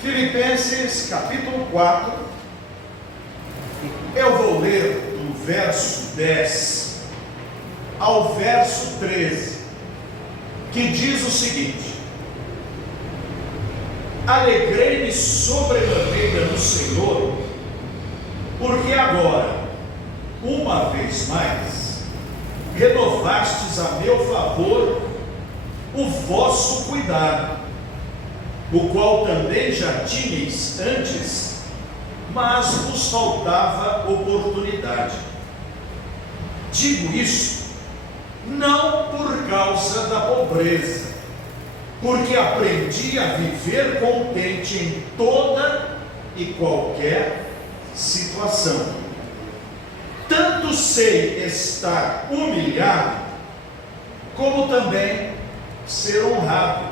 Filipenses capítulo 4, eu vou ler do verso 10 ao verso 13, que diz o seguinte: alegrei-me sobremaneira no Senhor, porque agora, uma vez mais, renovastes a meu favor o vosso cuidado, o qual também já tinhais antes, mas vos faltava oportunidade. Digo isso não por causa da pobreza, porque aprendi a viver contente em toda e qualquer situação. Tanto sei estar humilhado, como também ser honrado.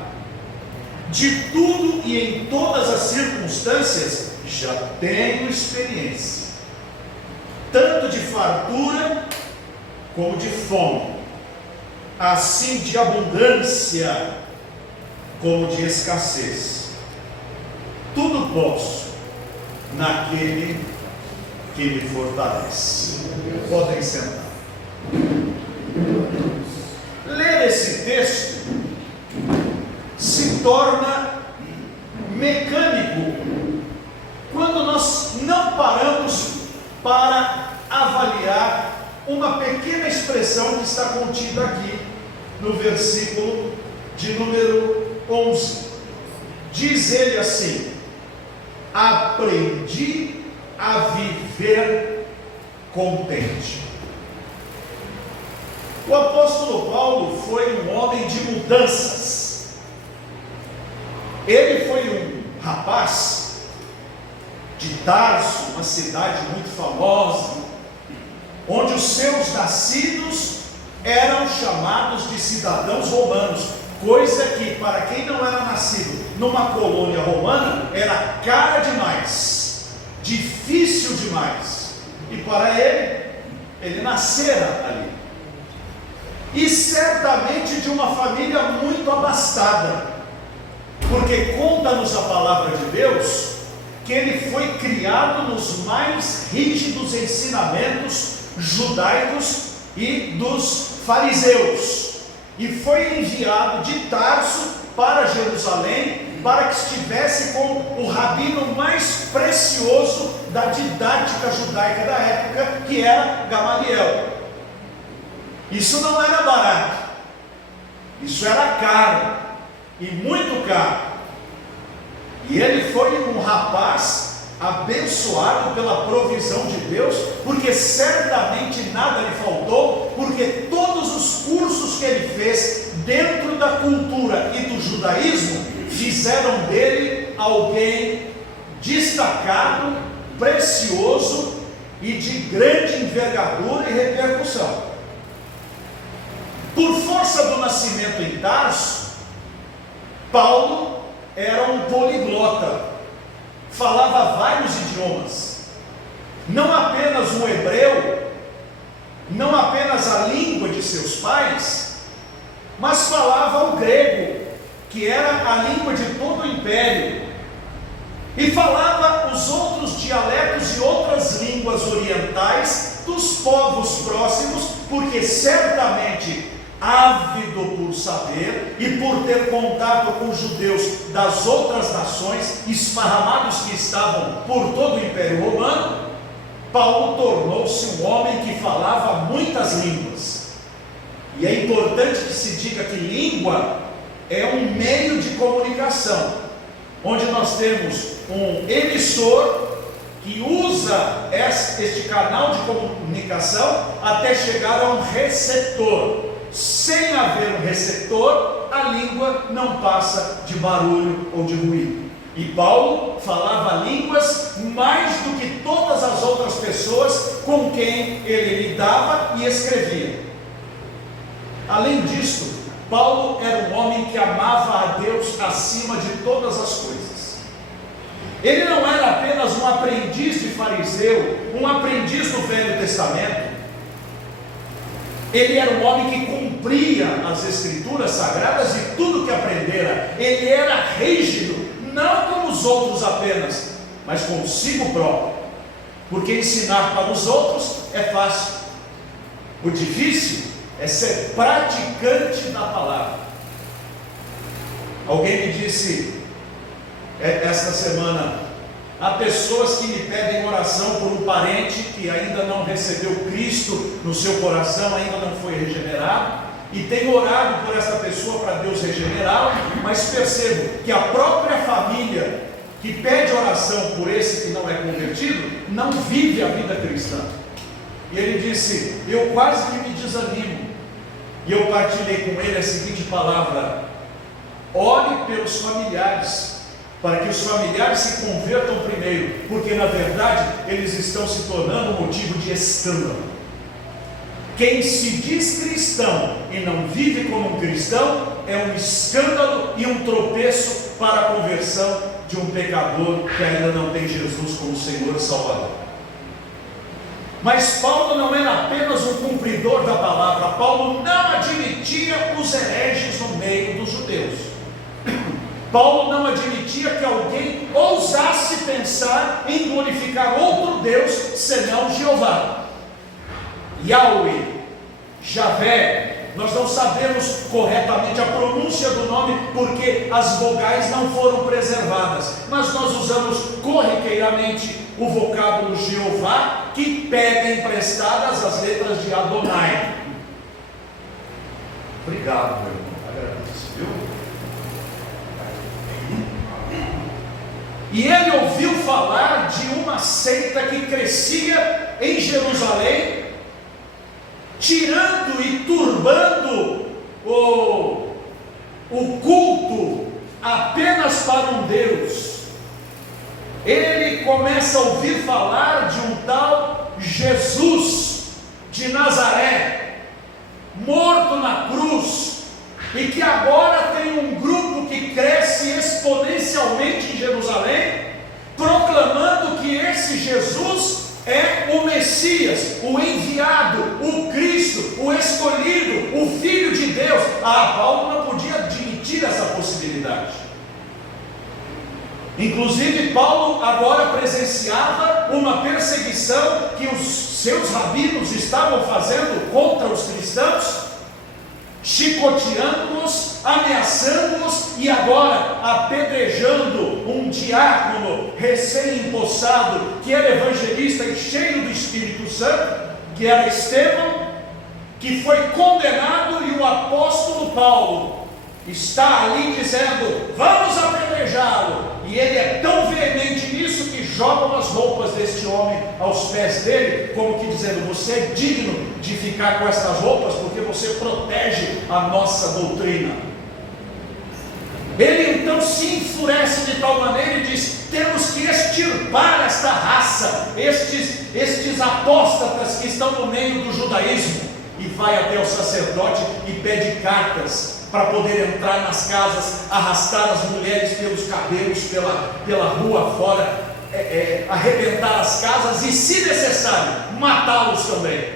De tudo e em todas as circunstâncias já tenho experiência, tanto de fartura como de fome, assim de abundância como de escassez. Tudo posso naquele que me fortalece. Podem sentar. Ler esse texto se torna mecânico quando nós não paramos para avaliar uma pequena expressão que está contida aqui no versículo de número 11. Diz ele assim: aprendi a viver contente. O apóstolo Paulo foi um homem de mudanças. Ele foi um rapaz de Tarso, uma cidade muito famosa, onde os seus nascidos eram chamados de cidadãos romanos, coisa que para quem não era nascido numa colônia romana era cara demais, difícil demais, e para ele nascera ali, e certamente de uma família muito abastada, porque conta-nos a palavra de Deus que ele foi criado nos mais rígidos ensinamentos judaicos e dos fariseus, e foi enviado de Tarso para Jerusalém para que estivesse com o rabino mais precioso da didática judaica da época, que era Gamaliel. Isso não era barato, isso era caro, e muito caro. E ele foi um rapaz abençoado pela provisão de Deus, porque certamente nada lhe faltou, porque todos os cursos que ele fez dentro da cultura e do judaísmo fizeram dele alguém destacado, precioso e de grande envergadura e repercussão. Por força do nascimento em Tarso, Paulo era um poliglota, falava vários idiomas, não apenas o hebreu, não apenas a língua de seus pais, mas falava o grego, que era a língua de todo o império, e falava os outros dialetos e outras línguas orientais dos povos próximos, porque certamente ávido por saber e por ter contato com os judeus das outras nações esparramados que estavam por todo o Império Romano, Paulo tornou-se um homem que falava muitas línguas. E é importante que se diga que língua é um meio de comunicação, onde nós temos um emissor que usa este canal de comunicação até chegar a um receptor. Sem haver um receptor, a língua não passa de barulho ou de ruído. E Paulo falava línguas mais do que todas as outras pessoas com quem ele lidava e escrevia. Além disso, Paulo era um homem que amava a Deus acima de todas as coisas. Ele não era apenas um aprendiz de fariseu, um aprendiz do Velho Testamento. Ele era um homem que cumpria as escrituras sagradas e tudo que aprendera. Ele era rígido, não como com os outros apenas, mas consigo próprio. Porque ensinar para os outros é fácil. O difícil é ser praticante da palavra. Alguém me disse esta semana: há pessoas que me pedem oração por um parente que ainda não recebeu Cristo no seu coração, ainda não foi regenerado, e tenho orado por esta pessoa para Deus regenerá-lo, mas percebo que a própria família que pede oração por esse que não é convertido, não vive a vida cristã. E ele disse: eu quase que me desanimo. E eu partilhei com ele a seguinte palavra: ore pelos familiares, para que os familiares se convertam primeiro, porque na verdade eles estão se tornando motivo de escândalo. Quem se diz cristão e não vive como um cristão é um escândalo e um tropeço para a conversão de um pecador que ainda não tem Jesus como Senhor e Salvador. Mas Paulo não era apenas um cumpridor da palavra. Paulo não admitia os hereges no meio dos judeus. Paulo não admitia que alguém ousasse pensar em glorificar outro Deus senão Jeová. Yahweh, Javé. Nós não sabemos corretamente a pronúncia do nome porque as vogais não foram preservadas, mas nós usamos corriqueiramente o vocábulo Jeová, que pega emprestadas as letras de Adonai. Obrigado, meu irmão, agradeço, viu? E ele ouviu falar de uma seita que crescia em Jerusalém, tirando e turbando o culto apenas para um Deus. Ele começa a ouvir falar de um tal Jesus de Nazaré, morto na cruz, e que agora tem um grupo que cresce exponencialmente em Jerusalém, proclamando que esse Jesus é o Messias, o enviado, o Cristo, o escolhido, o Filho de Deus. Paulo não podia admitir essa possibilidade. Inclusive, Paulo agora presenciava uma perseguição que os seus rabinos estavam fazendo contra os cristãos, chicoteando-os, ameaçando-os e agora apedrejando um diácono recém-empossado, que era evangelista e cheio do Espírito Santo, que era Estevão, que foi condenado, e o apóstolo Paulo está ali dizendo: vamos apedrejá-lo. E ele é tão veemente nisso que jogam as roupas deste homem aos pés dele, como que dizendo: você é digno de ficar com estas roupas, porque você protege a nossa doutrina. Ele então se enfurece de tal maneira e diz: temos que extirpar esta raça, estes apóstatas que estão no meio do judaísmo. E vai até o sacerdote e pede cartas para poder entrar nas casas, arrastar as mulheres pelos cabelos pela rua fora, arrebentar as casas e, se necessário, matá-los também.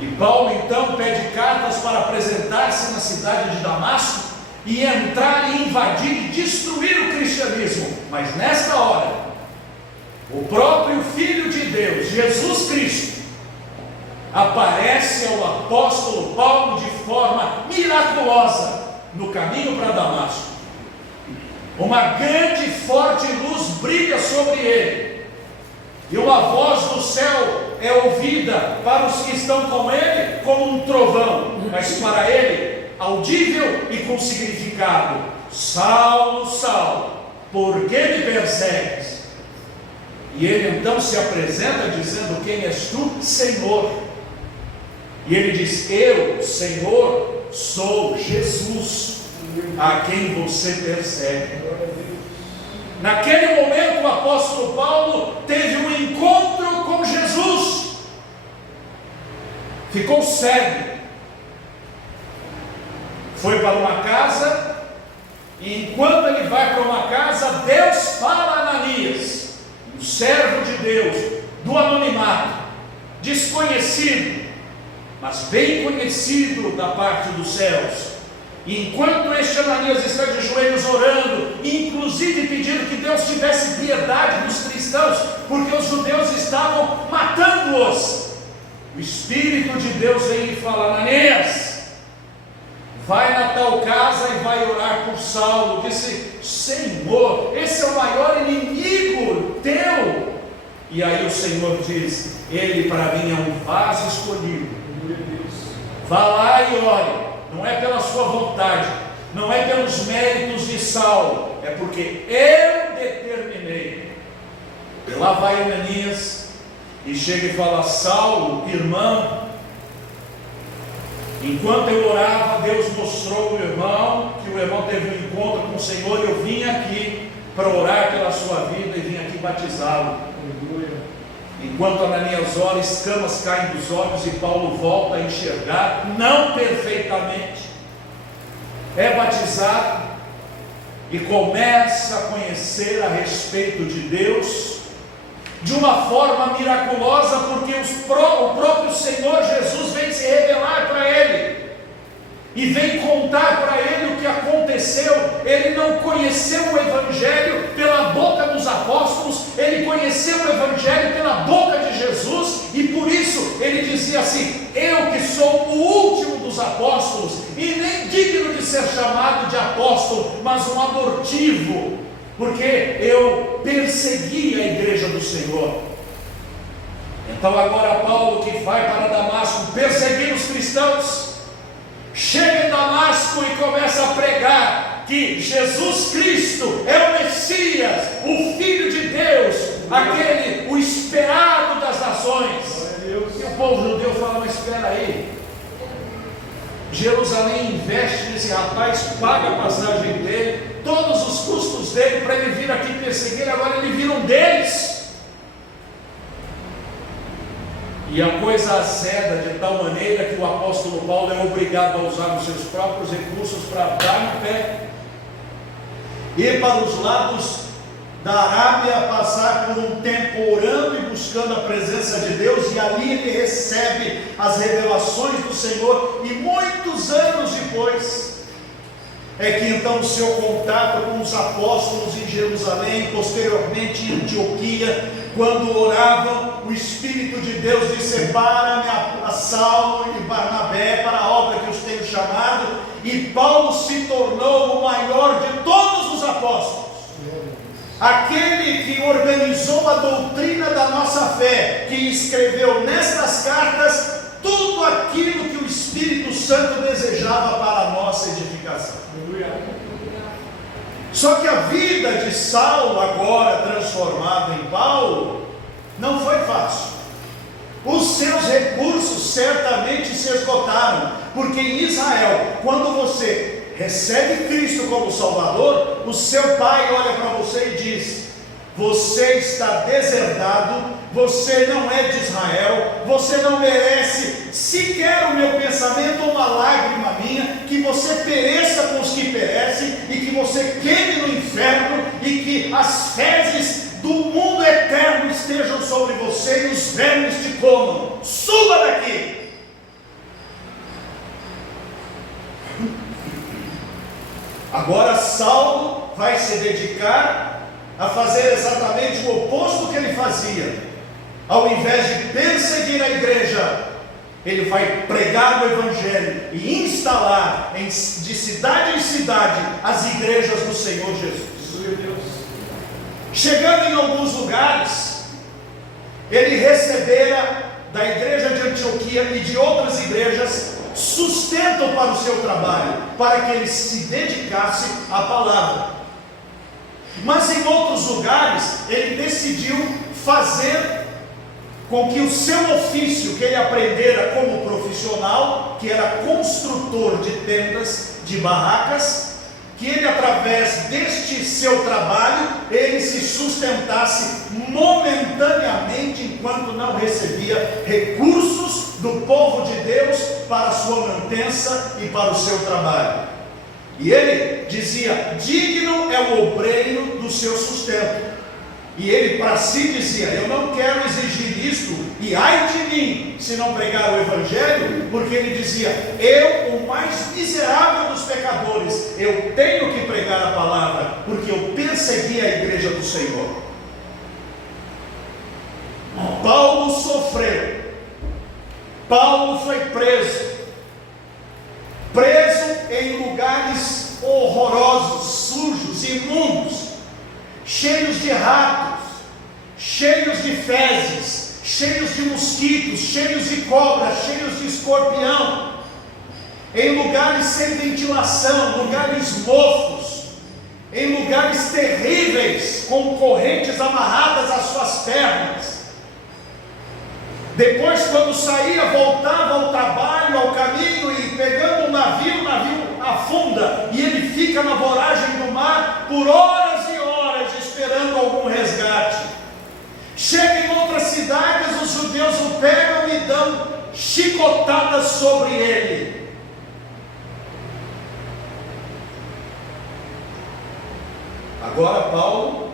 E Paulo então pede cartas para apresentar-se na cidade de Damasco e entrar e invadir e destruir o cristianismo. Mas nesta hora, o próprio Filho de Deus, Jesus Cristo, aparece ao apóstolo Paulo de forma miraculosa no caminho para Damasco. Uma grande e forte luz brilha sobre ele, e uma voz do céu é ouvida para os que estão com ele como um trovão, mas para ele audível e com significado: Saulo, Saulo, por que me persegues? E ele então se apresenta dizendo: quem és tu, Senhor? E ele diz: eu, Senhor, sou Jesus, a quem você persegue. Naquele momento, o apóstolo Paulo teve um encontro com Jesus, ficou cego, foi para uma casa, e enquanto ele vai para uma casa, Deus fala a Ananias, um servo de Deus, do anonimato, desconhecido, mas bem conhecido da parte dos céus, E enquanto este Ananias está de joelhos orando, inclusive pedindo que Deus tivesse piedade dos cristãos, porque os judeus estavam matando-os, o Espírito de Deus vem e fala: Ananias, vai na tal casa e vai orar por Saulo. Disse: Senhor, esse é o maior inimigo teu. E aí o Senhor diz: ele para mim é um vaso escolhido. Vá lá e ore. Não é pela sua vontade, não é pelos méritos de Saulo, é porque eu determinei. E lá vai Ananias e chega e fala: Saulo, irmão, enquanto eu orava, Deus mostrou ao irmão que o irmão teve um encontro com o Senhor, e eu vim aqui para orar pela sua vida e vim aqui batizá-lo. Enquanto Ananias ora, escamas caem dos olhos e Paulo volta a enxergar, não perfeitamente, é batizado e começa a conhecer a respeito de Deus de uma forma miraculosa, porque o próprio Senhor Jesus vem se revelar para ele e vem contar para ele o que aconteceu. Ele não conheceu o Evangelho pela boca dos apóstolos, ele conheceu o Evangelho pela boca de Jesus, e por isso ele dizia assim: eu que sou o último dos apóstolos, e nem digno de ser chamado de apóstolo, mas um abortivo, porque eu persegui a igreja do Senhor. Então agora Paulo, que vai para Damasco perseguir os cristãos, chega em Damasco e começa a pregar que Jesus Cristo é o Messias, o Filho de Deus, aquele, o esperado das nações. E o povo judeu fala: mas espera aí, Jerusalém investe nesse rapaz, paga a passagem dele, todos os custos dele para ele vir aqui perseguir, agora ele vira um deles. E a coisa azeda de tal maneira que o apóstolo Paulo é obrigado a usar os seus próprios recursos para dar no pé, ir para os lados da Arábia, passar por um tempo orando e buscando a presença de Deus, e ali ele recebe as revelações do Senhor. E muitos anos depois é que então o seu contato com os apóstolos em Jerusalém, posteriormente em Antioquia, quando oravam, o Espírito de Deus disse: separa-me a Saulo e Barnabé para a obra que os tenho chamado, e Paulo se tornou o maior de todos os apóstolos, aquele que organizou a doutrina da nossa fé, que escreveu nestas cartas tudo aquilo que o Espírito Santo desejava para a nossa edificação. Só que a vida de Saulo, agora transformado em Paulo, não foi fácil. Os seus recursos certamente se esgotaram, porque em Israel, quando você recebe Cristo como Salvador, o seu pai olha para você e diz: você está deserdado, você não é de Israel, você não merece sequer o meu pensamento ou uma lágrima minha, que você pereça com os que perecem, e que você queime no inferno, e que as fezes do mundo eterno estejam sobre você e os vermes te comam. Suba daqui! Agora Saulo vai se dedicar a fazer exatamente o oposto que ele fazia. Ao invés de perseguir a igreja, ele vai pregar o Evangelho e instalar de cidade em cidade as igrejas do Senhor Jesus. Chegando em alguns lugares, ele recebera da igreja de Antioquia e de outras igrejas sustento para o seu trabalho, para que ele se dedicasse à palavra. Mas em outros lugares, ele decidiu fazer com que o seu ofício, que ele aprendera como profissional, que era construtor de tendas, de barracas, que ele, através deste seu trabalho, ele se sustentasse momentaneamente, enquanto não recebia recursos do povo de Deus para a sua mantença e para o seu trabalho. E ele dizia: digno é o obreiro do seu sustento. E ele para si dizia: eu não quero exigir isto, e ai de mim se não pregar o Evangelho, porque ele dizia: eu, o mais miserável dos pecadores, eu tenho que pregar a palavra, porque eu persegui a igreja do Senhor. Paulo sofreu, Paulo foi preso em lugares horrorosos, sujos, imundos, cheios de ratos, cheios de fezes, cheios de mosquitos, cheios de cobras, cheios de escorpião, em lugares sem ventilação, lugares mofos, em lugares terríveis, com correntes amarradas às suas pernas. Depois, quando saía, voltava ao trabalho, ao caminho, e pegando um navio, o navio afunda, e ele fica na voragem do mar por horas e horas, esperando algum resgate. Chega em outras cidades, os judeus o pegam e dão chicotadas sobre ele. Agora Paulo,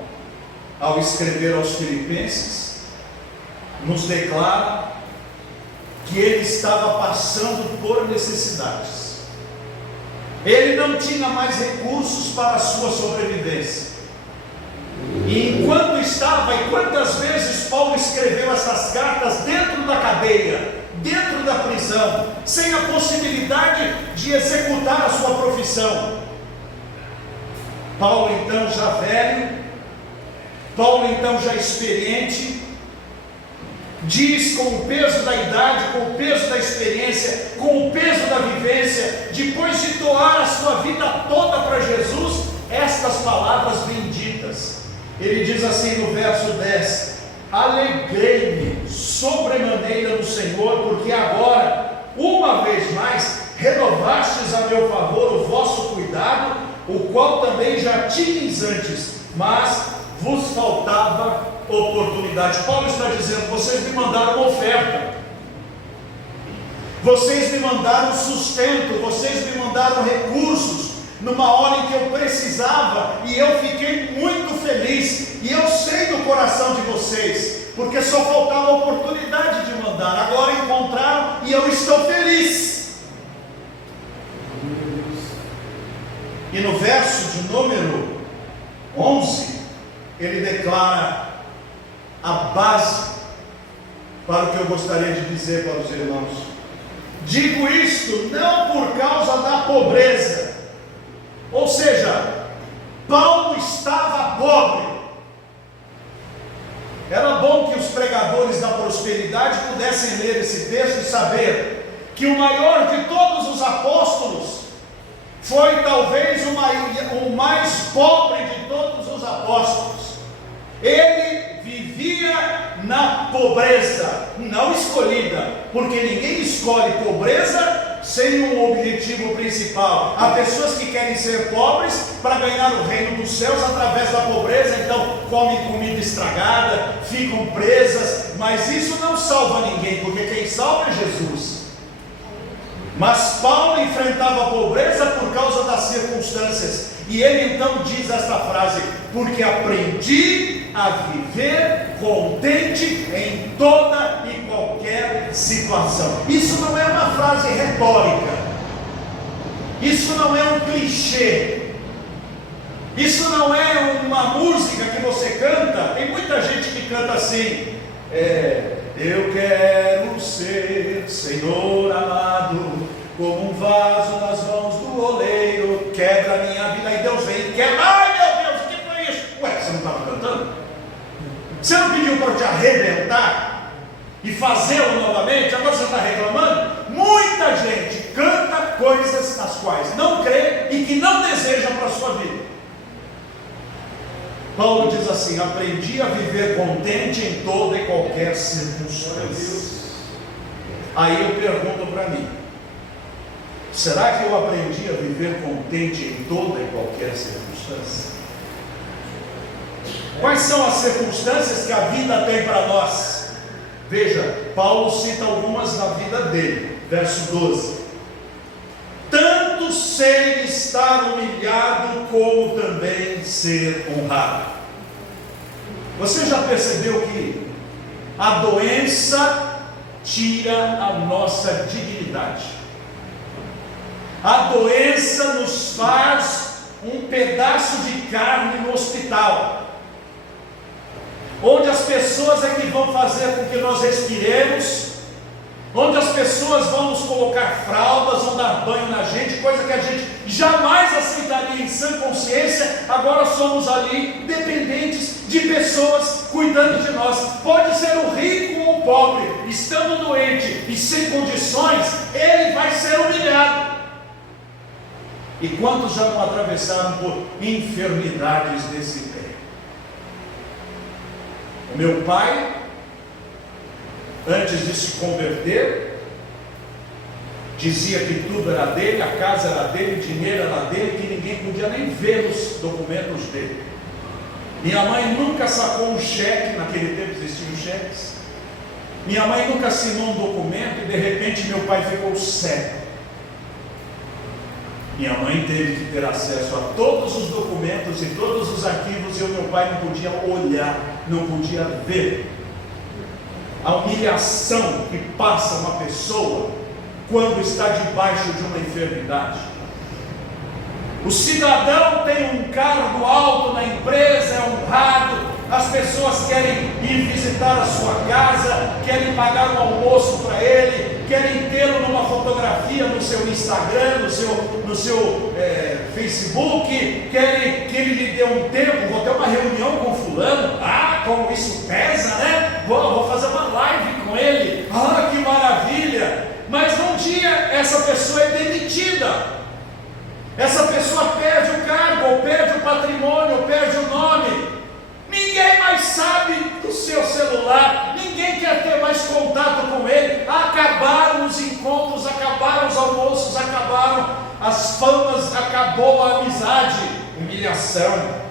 ao escrever aos Filipenses, nos declara que ele estava passando por necessidades. Ele não tinha mais recursos para a sua sobrevivência. E enquanto estava, e quantas vezes Paulo escreveu essas cartas dentro da cadeia, dentro da prisão, sem a possibilidade de executar a sua profissão. Paulo então já velho, Paulo então já experiente, diz com o peso da idade, com o peso da experiência, com o peso da vivência, depois de doar a sua vida toda para Jesus, estas palavras benditas. Ele diz assim no verso 10: alegrei-me sobremaneira no Senhor, porque agora, uma vez mais, renovastes a meu favor o vosso cuidado, o qual também já tinhas antes, mas vos faltava oportunidade. Paulo está dizendo: vocês me mandaram uma oferta, vocês me mandaram sustento, vocês me mandaram recursos, numa hora em que eu precisava, e eu fiquei muito feliz, e eu sei do coração de vocês, porque só faltava a oportunidade de mandar, agora encontraram, e eu estou feliz. E no verso de número 11, ele declara a base para o que eu gostaria de dizer para os irmãos. Digo isto não por causa da pobreza, ou seja, Paulo estava pobre. Era bom que os pregadores da prosperidade pudessem ler esse texto e saber que o maior de todos os apóstolos foi talvez o mais pobre de todos os apóstolos. Ele vivia na pobreza, não escolhida, porque ninguém escolhe pobreza sem um objetivo principal. Há pessoas que querem ser pobres para ganhar o reino dos céus através da pobreza, então comem comida estragada, ficam presas, mas isso não salva ninguém, porque quem salva é Jesus. Mas Paulo enfrentava a pobreza por causa das circunstâncias, e ele então diz esta frase: porque aprendi a viver contente em toda e qualquer situação. Isso não é uma frase retórica, isso não é um clichê, isso não é uma música que você canta. Tem muita gente que canta assim: eu quero ser, Senhor amado, como um vaso nas mãos do oleiro, quebra a minha vida. E Deus vem e quebra. Ai meu Deus, o que foi isso? Ué, você não estava cantando? Você não pediu para eu te arrebentar e fazê-lo novamente? Agora você está reclamando? Muita gente canta coisas nas quais não crê e que não deseja para a sua vida. Paulo diz assim: aprendi a viver contente em toda e qualquer circunstância. Aí eu pergunto para mim: será que eu aprendi a viver contente em toda e qualquer circunstância? Quais são as circunstâncias que a vida tem para nós? Veja, Paulo cita algumas na vida dele, verso 12: tanto sei estar humilhado, como também ser honrado. Você já percebeu que a doença tira a nossa dignidade? A doença nos faz um pedaço de carne no hospital, onde as pessoas é que vão fazer com que nós respiremos, onde as pessoas vão nos colocar fraldas, vão dar banho na gente, coisa que a gente jamais aceitaria em sã consciência. Agora somos ali dependentes de pessoas cuidando de nós. Pode ser o rico ou o pobre, estando doente e sem condições, ele vai ser humilhado. E quantos já não atravessaram por enfermidades desse tempo? O meu pai, antes de se converter, dizia que tudo era dele, a casa era dele, o dinheiro era dele, que ninguém podia nem ver os documentos dele. Minha mãe nunca sacou um cheque, naquele tempo existiam cheques. Minha mãe nunca assinou um documento e de repente meu pai ficou cego. Minha mãe teve que ter acesso a todos os documentos e todos os arquivos, e o meu pai não podia olhar, não podia ver. A humilhação que passa uma pessoa quando está debaixo de uma enfermidade. O cidadão tem um cargo alto na empresa, é honrado, as pessoas querem ir visitar a sua casa, querem pagar um almoço para ele, querem tê-lo numa fotografia no seu Instagram, no seu Facebook, querem que ele lhe dê um tempo, vou ter uma reunião com fulano, como isso pesa, né? Vou fazer uma live com ele, que maravilha. Mas um dia essa pessoa é demitida, essa pessoa perde o cargo, ou perde o patrimônio, ou perde o nome. Ninguém mais sabe do seu celular, ninguém quer ter mais contato com ele. Acabaram os encontros, acabaram os almoços, acabaram as famas, acabou a amizade. Humilhação.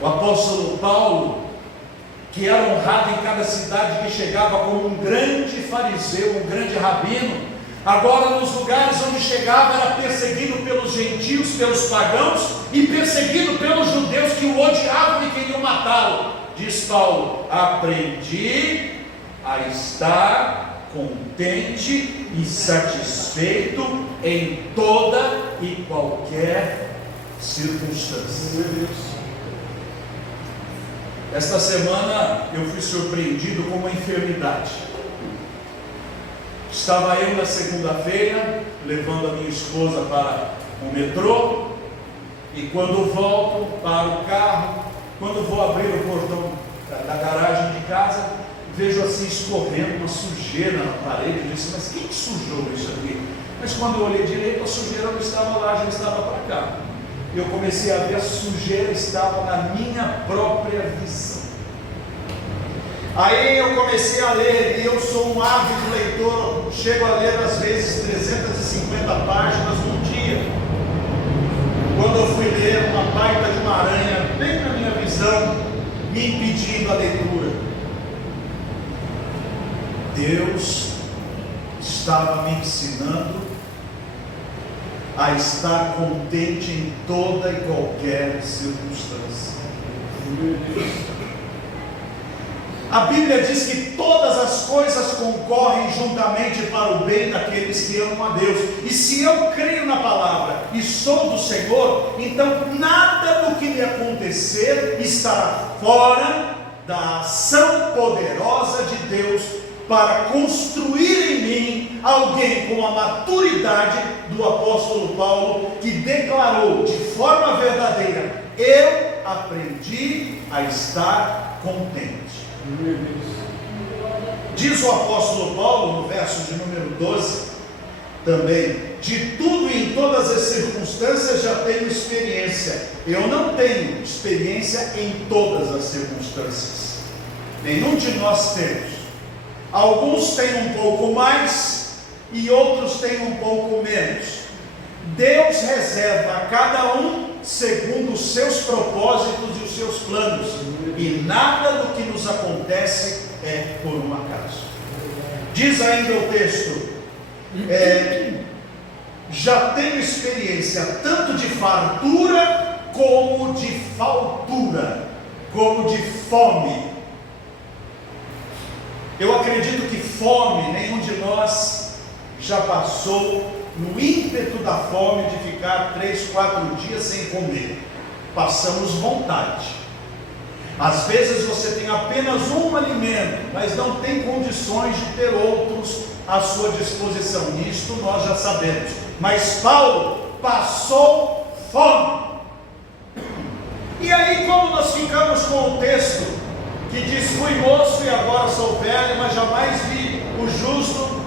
O apóstolo Paulo, que era honrado em cada cidade que chegava como um grande fariseu, um grande rabino, agora nos lugares onde chegava era perseguido pelos gentios, pelos pagãos, e perseguido pelos judeus que o odiavam e queriam matá-lo. Diz Paulo: aprendi a estar contente e satisfeito em toda e qualquer circunstância. Esta semana eu fui surpreendido com uma enfermidade. Estava eu na segunda-feira, levando a minha esposa para o metrô, e quando volto para o carro, quando vou abrir o portão da garagem de casa, vejo assim escorrendo uma sujeira na parede. Eu disse: mas quem sujou isso aqui? Mas quando eu olhei direito, a sujeira não estava lá, já estava para cá. Eu comecei a ver, a sujeira estava na minha própria visão. Aí eu comecei a ler, e eu sou um ávido leitor, chego a ler às vezes 350 páginas num dia. Quando eu fui ler, uma baita de uma aranha, bem na minha visão, me impedindo a leitura. Deus estava me ensinando a estar contente em toda e qualquer circunstância. A Bíblia diz que todas as coisas concorrem juntamente para o bem daqueles que amam a Deus. E se eu creio na palavra e sou do Senhor, então nada do que me acontecer estará fora da ação poderosa de Deus para construir em mim alguém com a maturidade do apóstolo Paulo, que declarou de forma verdadeira: eu aprendi a estar contente. Diz o apóstolo Paulo no verso de número 12 também: de tudo e em todas as circunstâncias já tenho experiência. Eu não tenho experiência em todas as circunstâncias, nenhum de nós temos. Alguns têm um pouco mais e outros têm um pouco menos. Deus reserva a cada um segundo os seus propósitos e os seus planos, e nada do que nos acontece é por um acaso. Diz ainda o texto: já tenho experiência tanto de fartura como de faltura. como de fome. Eu acredito que fome, nenhum de nós já passou no ímpeto da fome de ficar 3, 4 dias sem comer. Passamos vontade. Às vezes você tem apenas um alimento, mas não tem condições de ter outros à sua disposição. Isto nós já sabemos. Mas Paulo passou fome. E aí, como nós ficamos com o texto que diz: fui moço e agora sou velho, mas jamais vi o justo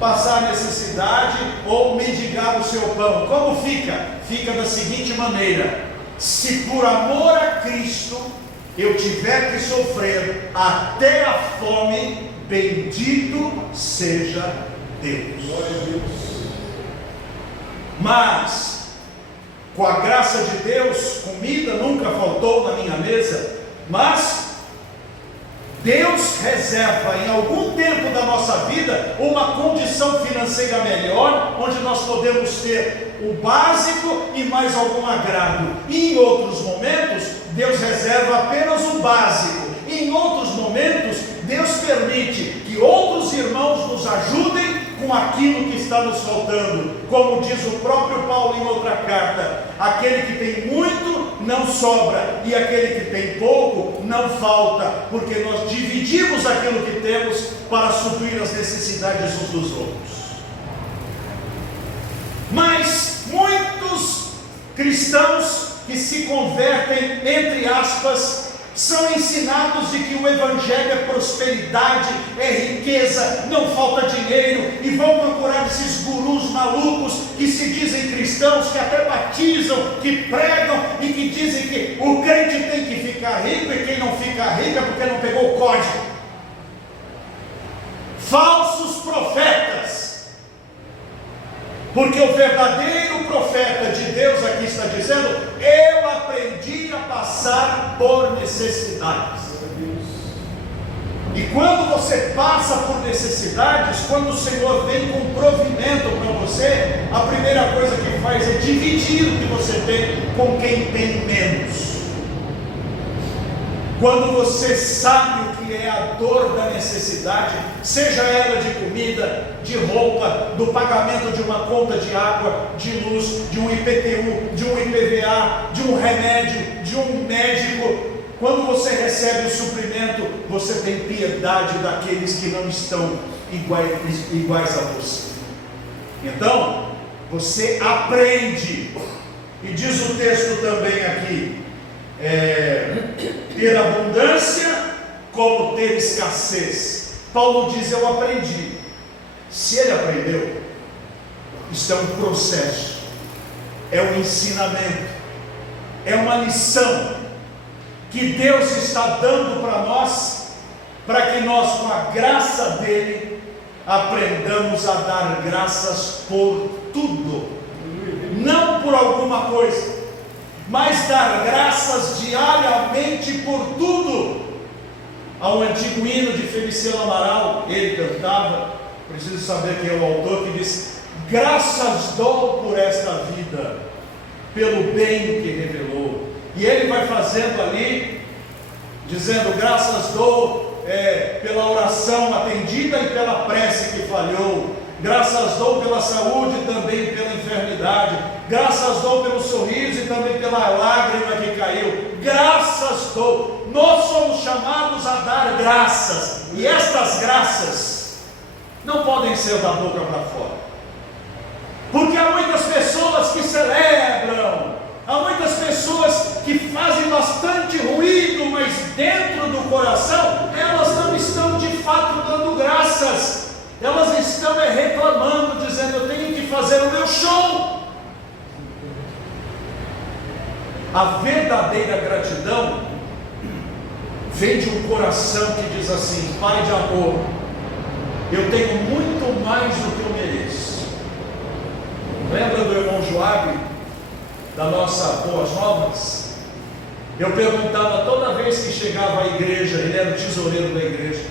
passar necessidade ou mendigar o seu pão. Como fica? Fica da seguinte maneira: se por amor a Cristo eu tiver que sofrer até a fome, bendito seja Deus. Glória a Deus. Mas, com a graça de Deus, comida nunca faltou na minha mesa, mas Deus reserva em algum tempo da nossa vida uma condição financeira melhor, onde nós podemos ter o básico e mais algum agrado. E em outros momentos, Deus reserva apenas o básico. E em outros momentos, Deus permite que outros irmãos nos ajudem com aquilo que está nos faltando. Como diz o próprio Paulo em outra carta: aquele que tem muito não sobra, e aquele que tem pouco não falta, porque nós dividimos aquilo que temos para suprir as necessidades uns dos outros. Mas muitos cristãos que se convertem, entre aspas, são ensinados de que o Evangelho é prosperidade, é riqueza, não falta dinheiro, e vão procurar esses gurus malucos que se dizem cristãos, que até batizam, que pregam e que dizem que o crente tem que ficar rico, e quem não fica rico é porque não pegou o código. Falsos profetas. Porque o verdadeiro profeta de Deus aqui está dizendo: eu aprendi a passar por necessidades. E quando você passa por necessidades, quando o Senhor vem com provimento para você, a primeira coisa que faz é dividir o que você tem com quem tem menos. Quando você sabe o que é a dor da necessidade, seja ela de comida, de roupa, do pagamento de uma conta de água, de luz, de um IPTU, de um IPVA, de um remédio, de um médico, quando você recebe o suprimento, você tem piedade daqueles que não estão iguais a você. Então, você aprende, e diz o texto também aqui, ter abundância como ter escassez. Paulo diz: eu aprendi. Se ele aprendeu, isso é um processo, é um ensinamento, é uma lição que Deus está dando para nós, para que nós, com a graça dele, aprendamos a dar graças por tudo, não por alguma coisa, mas dar graças diariamente por tudo. Há um antigo hino de Feliciano Amaral, ele cantava, preciso saber quem é o autor, que diz: graças dou por esta vida, pelo bem que revelou. E ele vai fazendo ali, dizendo: graças dou pela oração atendida e pela prece que falhou, graças dou pela saúde e também pela enfermidade, graças dou pelo sorriso e também pela lágrima que caiu, graças dou. Nós somos chamados a dar graças, e estas graças não podem ser da boca para fora, porque há muitas pessoas que celebram, há muitas pessoas que fazem bastante ruído, mas dentro do coração elas não estão de fato dando graças, elas estão reclamando, dizendo: eu tenho que fazer o meu show. A verdadeira gratidão vem de um coração que diz assim: Pai de amor, eu tenho muito mais do que eu mereço. Lembra do irmão Joabe, da nossa Boas Novas? Eu perguntava toda vez que chegava à igreja, ele era o tesoureiro da igreja: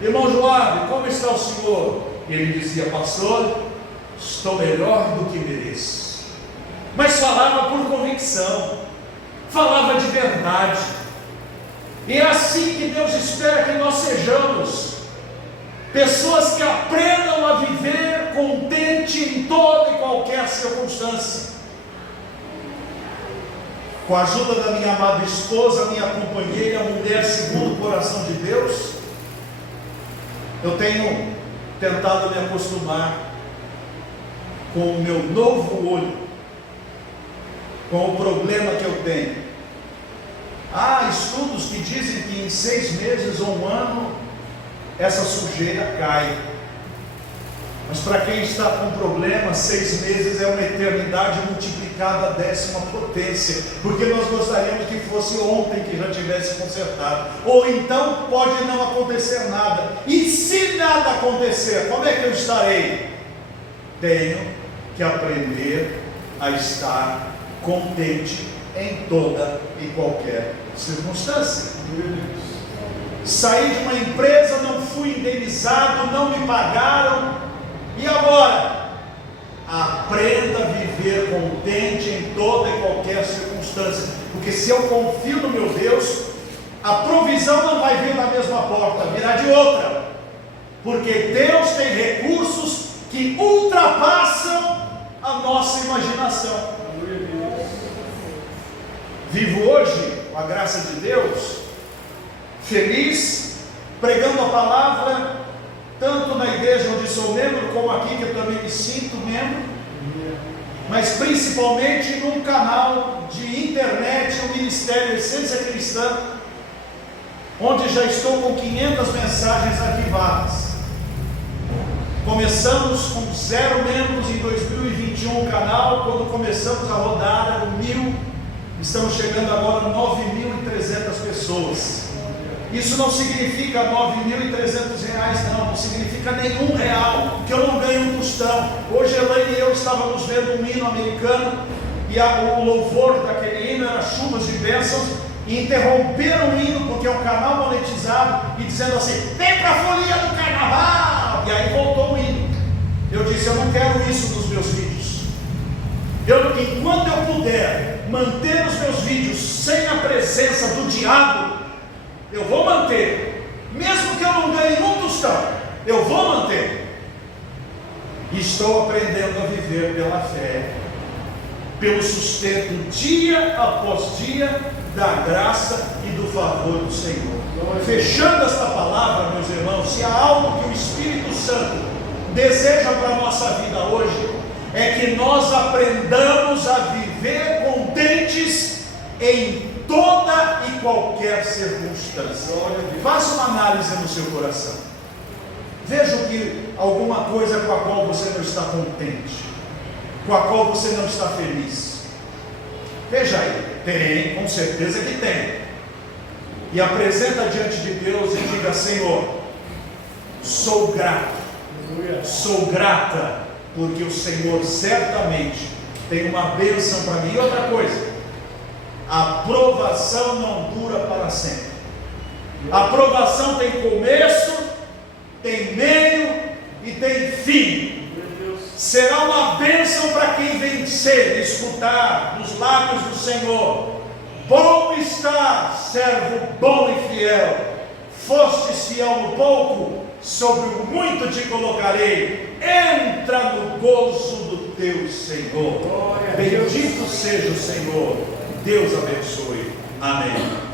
irmão Joabe, como está o senhor? E ele dizia: pastor, estou melhor do que mereço. Mas falava por convicção, falava de verdade. E é assim que Deus espera que nós sejamos. Pessoas que aprendam a viver contente em toda e qualquer circunstância. Com a ajuda da minha amada esposa, minha companheira, mulher segundo o coração de Deus, eu tenho tentado me acostumar com o meu novo olho, com o problema que eu tenho. Há estudos que dizem que em 6 meses ou 1 ano, essa sujeira cai. Mas para quem está com problema, 6 meses é uma eternidade multiplicada à 10ª potência, porque nós gostaríamos que fosse ontem que já tivesse consertado, ou então pode não acontecer nada. E se nada acontecer, como é que eu estarei? Tenho que aprender a estar contente em toda e qualquer circunstância. Saí de uma empresa, não fui indenizado, não me pagaram. E agora? Aprenda a viver contente em toda e qualquer circunstância, porque se eu confio no meu Deus, a provisão não vai vir da mesma porta, virá de outra, porque Deus tem recursos que ultrapassam a nossa imaginação. Vivo hoje, com a graça de Deus, feliz, pregando a palavra, tanto na igreja onde sou membro, como aqui que eu também me sinto membro, mas principalmente num canal de internet, o Ministério Essência Cristã, onde já estou com 500 mensagens arquivadas. Começamos com 0 membros em 2021 o canal, quando começamos a rodar eram 1000, estamos chegando agora a 9.300 pessoas. Isso não significa R$9.300, não significa nenhum real, que eu não ganho um tostão. Hoje Elaine e eu estávamos vendo um hino americano, e o louvor daquele hino era chuvas de bênçãos, e interromperam o hino, porque é um canal monetizado, e dizendo assim, vem para a folia do carnaval, e aí voltou o hino. Eu disse, eu não quero isso nos meus vídeos. Enquanto eu puder manter os meus vídeos sem a presença do diabo, eu vou manter, mesmo que eu não ganhe um tostão, eu vou manter. E estou aprendendo a viver pela fé, pelo sustento dia após dia da graça e do favor do Senhor. Fechando esta palavra, meus irmãos, se há algo que o Espírito Santo deseja para a nossa vida hoje, é que nós aprendamos a viver contentes em toda e qualquer circunstância. Faça uma análise no seu coração. Veja que alguma coisa com a qual você não está contente, com a qual você não está feliz. Veja aí, tem, com certeza que tem. E apresenta diante de Deus e diga, Senhor, sou grato, sou grata, porque o Senhor certamente tem uma bênção para mim. E outra coisa, a provação não dura para sempre. A provação tem começo, tem meio e tem fim. Será uma bênção para quem vencer, escutar dos lábios do Senhor: bom está, servo bom e fiel, fostes fiel no pouco, sobre o muito te colocarei, entra no gozo do teu Senhor. Bendito seja o Senhor. Deus abençoe. Amém.